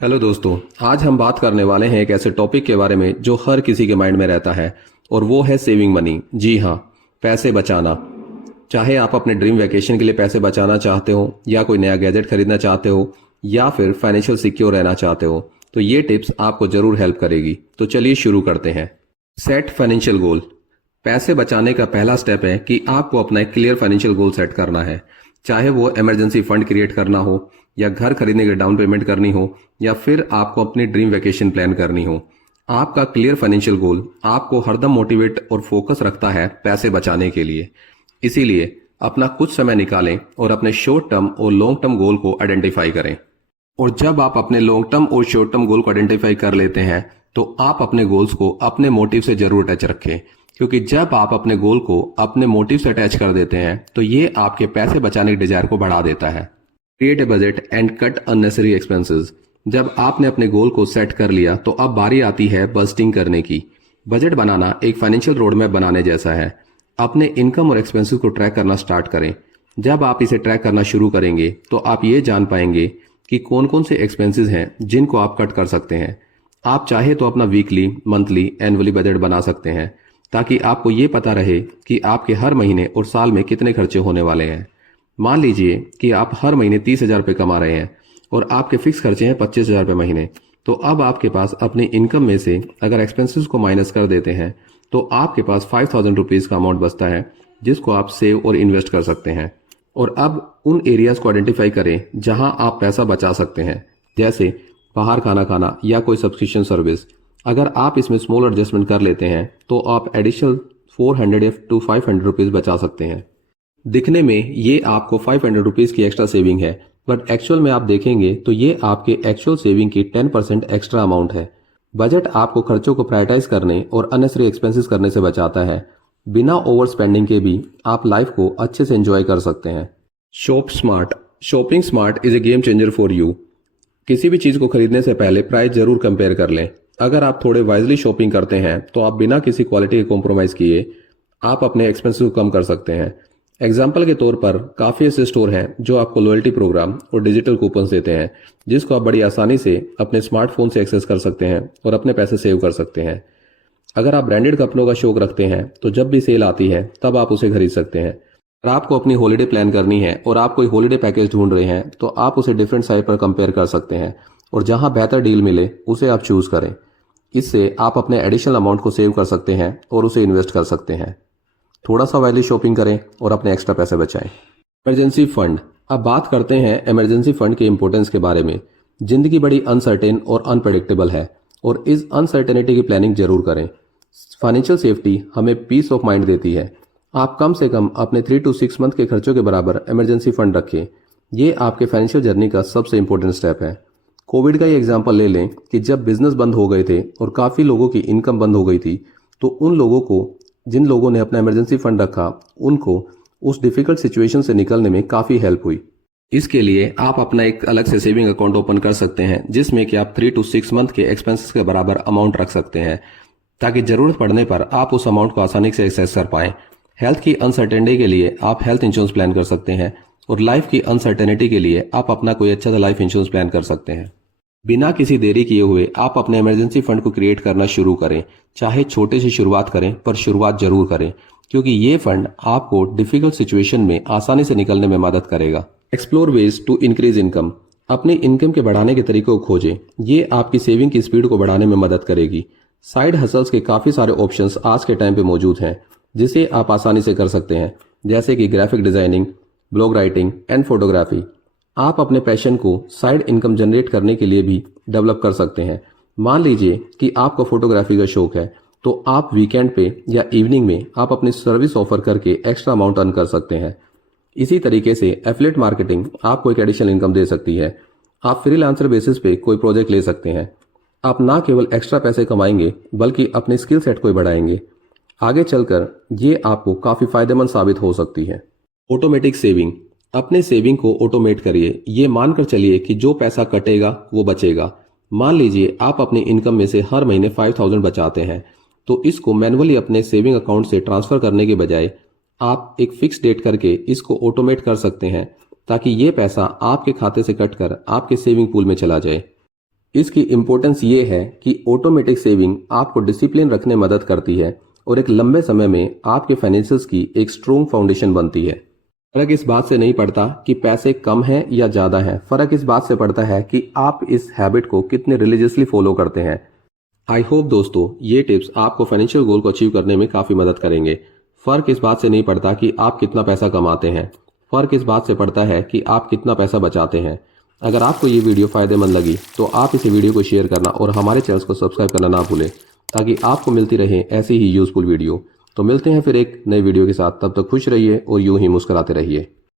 Hello दोस्तों। आज हम बात करने वाले हैं एक ऐसे टॉपिक के बारे में जो हर किसी के माइंड में रहता है और वो है सेविंग मनी। जी हाँ, पैसे बचाना। चाहे आप अपने ड्रीम वैकेशन के लिए पैसे बचाना चाहते हो या कोई नया गैजेट खरीदना चाहते हो या फिर फाइनेंशियल सिक्योर रहना चाहते हो तो ये टिप्स आपको जरूर हेल्प करेगी। तो चलिए शुरू करते हैं। Set financial goal. पैसे बचाने का पहला स्टेप है कि आपको अपना एक क्लियर फाइनेंशियल गोल सेट करना है। चाहे वो इमरजेंसी फंड क्रिएट करना हो या घर खरीदने के डाउन पेमेंट करनी हो या फिर आपको अपनी ड्रीम वैकेशन प्लान करनी हो। आपका क्लियर फाइनेंशियल गोल आपको हरदम मोटिवेट और फोकस रखता है पैसे बचाने के लिए। इसीलिए अपना कुछ समय निकालें और अपने शॉर्ट टर्म और लॉन्ग टर्म गोल को आइडेंटिफाई करें। और जब आप अपने लॉन्ग टर्म और शॉर्ट टर्म गोल को आइडेंटिफाई कर लेते हैं तो आप अपने गोल्स को अपने मोटिव से जरूर अटैच रखें, क्योंकि जब आप अपने गोल को अपने मोटिव से अटैच कर देते हैं तो ये आपके पैसे बचाने के डिजायर को बढ़ा देता है। Create a budget and cut unnecessary expenses. जब आपने अपने गोल को सेट कर लिया तो अब बारी आती है बजटिंग करने की। बजट बनाना एक फाइनेंशियल रोड मैप बनाने जैसा है। अपने इनकम और एक्सपेंसेस को ट्रैक करना स्टार्ट करें। जब आप इसे ट्रैक करना शुरू करेंगे तो आप ये जान पाएंगे कि कौन कौन से एक्सपेंसेस हैं जिनको आप कट कर सकते हैं। आप चाहे तो अपना वीकली, मंथली, एनुअली बजट बना सकते हैं ताकि आपको ये पता रहे कि आपके हर महीने और साल में कितने खर्चे होने वाले हैं। मान लीजिए कि आप हर महीने 30,000 रुपये कमा रहे हैं और आपके फिक्स खर्चे हैं 25,000 रुपये महीने। तो अब आपके पास अपनी इनकम में से अगर एक्सपेंसेस को माइनस कर देते हैं तो आपके पास 5,000 रुपीज़ का अमाउंट बचता है जिसको आप सेव और इन्वेस्ट कर सकते हैं। और अब उन एरियाज को आइडेंटिफाई करें जहां आप पैसा बचा सकते हैं, जैसे बाहर खाना खाना या कोई सब्सक्रिप्शन सर्विस। अगर आप इसमें स्मॉल एडजस्टमेंट कर लेते हैं तो आप एडिशनल 400 to 500 रुपीज़ बचा सकते हैं। दिखने में ये आपको 500 रुपीज़ की एक्स्ट्रा सेविंग है, बट एक्चुअल में आप देखेंगे तो ये आपके एक्चुअल सेविंग की 10% एक्स्ट्रा अमाउंट है। बजट आपको खर्चों को प्रायोरिटाइज करने और अननेसेसरी एक्सपेंसेस करने से बचाता है। बिना ओवर स्पेंडिंग के भी आप लाइफ को अच्छे से एंजॉय कर सकते हैं। Shop smart. Shopping smart is a game changer for you. किसी भी चीज को खरीदने से पहले प्राइस जरूर कंपेयर कर लें। अगर आप थोड़े वाइजली शॉपिंग करते हैं तो आप बिना किसी क्वालिटी के कॉम्प्रोमाइज किए आप अपने एक्सपेंसेस को कम कर सकते हैं। एग्जाम्पल के तौर पर काफ़ी ऐसे स्टोर हैं जो आपको लॉयल्टी प्रोग्राम और डिजिटल कूपन्स देते हैं जिसको आप बड़ी आसानी से अपने स्मार्टफोन से एक्सेस कर सकते हैं और अपने पैसे सेव कर सकते हैं। अगर आप ब्रांडेड कपड़ों का शौक रखते हैं तो जब भी सेल आती है तब आप उसे खरीद सकते हैं। अगर आपको अपनी हॉलिडे प्लान करनी है और आप कोई हॉलिडे पैकेज ढूंढ रहे हैं तो आप उसे डिफरेंट साइट पर कंपेयर कर सकते हैं और जहां बेहतर डील मिले उसे आप चूज करें। इससे आप अपने एडिशनल अमाउंट को सेव कर सकते हैं और उसे इन्वेस्ट कर सकते हैं। थोड़ा सा वाइजली शॉपिंग करें और अपने एक्स्ट्रा पैसे बचाएं। Emergency fund. अब बात करते हैं इमरजेंसी फंड के इंपॉर्टेंस के बारे में। जिंदगी बड़ी अनसर्टेन और अनप्रेडिक्टेबल है और इस अनसर्टेनिटी की प्लानिंग जरूर करें। फाइनेंशियल सेफ्टी हमें पीस ऑफ माइंड देती है। आप कम से कम अपने 3 to 6 मंथ के खर्चों के बराबर इमरजेंसी फंड रखें। ये आपके फाइनेंशियल जर्नी का सबसे इंपॉर्टेंट स्टेप है। कोविड का ही एग्जाम्पल ले लें कि जब बिजनेस बंद हो गए थे और काफ़ी लोगों की इनकम बंद हो गई थी तो उन लोगों को, जिन लोगों ने अपना इमरजेंसी फंड रखा, उनको उस डिफिकल्ट सिचुएशन से निकलने में काफ़ी हेल्प हुई। इसके लिए आप अपना एक अलग से सेविंग अकाउंट ओपन कर सकते हैं जिसमें कि आप 3 to 6 मंथ के एक्सपेंसेस के बराबर अमाउंट रख सकते हैं ताकि जरूरत पड़ने पर आप उस अमाउंट को आसानी से एक्सेस कर पाएं। हेल्थ की अनसर्टेनिटी के लिए आप हेल्थ इंश्योरेंस प्लान कर सकते हैं और लाइफ की अनसर्टेनिटी के लिए आप अपना कोई अच्छा सा लाइफ इंश्योरेंस प्लान कर सकते हैं। बिना किसी देरी किए हुए आप अपने इमरजेंसी फंड को क्रिएट करना शुरू करें। चाहे छोटे से शुरुआत करें पर शुरुआत जरूर करें, क्योंकि ये फंड आपको डिफिकल्ट सिचुएशन में आसानी से निकलने में मदद करेगा। Explore ways to increase income. अपनी इनकम के बढ़ाने के तरीकों को खोजें। ये आपकी सेविंग की स्पीड को बढ़ाने में मदद करेगी। साइड हसल्स के काफ़ी सारे ऑप्शंस आज के टाइम पे मौजूद हैं जिसे आप आसानी से कर सकते हैं, जैसे कि graphic designing, blog writing and photography. आप अपने पैशन को साइड इनकम जनरेट करने के लिए भी डेवलप कर सकते हैं। मान लीजिए कि आपको फोटोग्राफी का शौक है तो आप वीकेंड पे या इवनिंग में आप अपनी सर्विस ऑफर करके एक्स्ट्रा अमाउंट अर्न कर सकते हैं। इसी तरीके से एफिलिएट मार्केटिंग आपको एक एडिशनल इनकम दे सकती है। आप फ्रीलांसर बेसिस पे कोई प्रोजेक्ट ले सकते हैं। आप ना केवल एक्स्ट्रा पैसे कमाएंगे बल्कि अपने स्किल सेट को बढ़ाएंगे। आगे चलकर ये आपको काफ़ी फायदेमंद साबित हो सकती है। Automatic saving. अपने सेविंग को ऑटोमेट करिए। ये मानकर चलिए कि जो पैसा कटेगा वो बचेगा। मान लीजिए आप अपनी इनकम में से हर महीने 5,000 बचाते हैं तो इसको मैनुअली अपने सेविंग अकाउंट से ट्रांसफर करने के बजाय आप एक फिक्स डेट करके इसको ऑटोमेट कर सकते हैं ताकि ये पैसा आपके खाते से कटकर आपके सेविंग पूल में चला जाए। इसकी इम्पोर्टेंस ये है कि ऑटोमेटिक सेविंग आपको डिसिप्लिन रखने में मदद करती है और एक लंबे समय में आपके फाइनेंशियल्स की एक स्ट्रॉन्ग फाउंडेशन बनती है। फर्क इस बात से नहीं पड़ता कि पैसे कम हैं या ज़्यादा हैं, फर्क इस बात से पड़ता है कि आप इस हैबिट को कितने रिलीजियसली फॉलो करते हैं। आई होप दोस्तों ये टिप्स आपको फाइनेंशियल गोल को अचीव करने में काफ़ी मदद करेंगे। फ़र्क इस बात से नहीं पड़ता कि आप कितना पैसा कमाते हैं, फ़र्क इस बात से पड़ता है कि आप कितना पैसा बचाते हैं। अगर आपको ये वीडियो फ़ायदेमंद लगी तो आप इस वीडियो को शेयर करना और हमारे चैनल को सब्सक्राइब करना ना भूलें, ताकि आपको मिलती रहे ऐसी ही यूज़फुल वीडियो। तो मिलते हैं फिर एक नए वीडियो के साथ, तब तक खुश रहिए और यूं ही मुस्कुराते रहिए।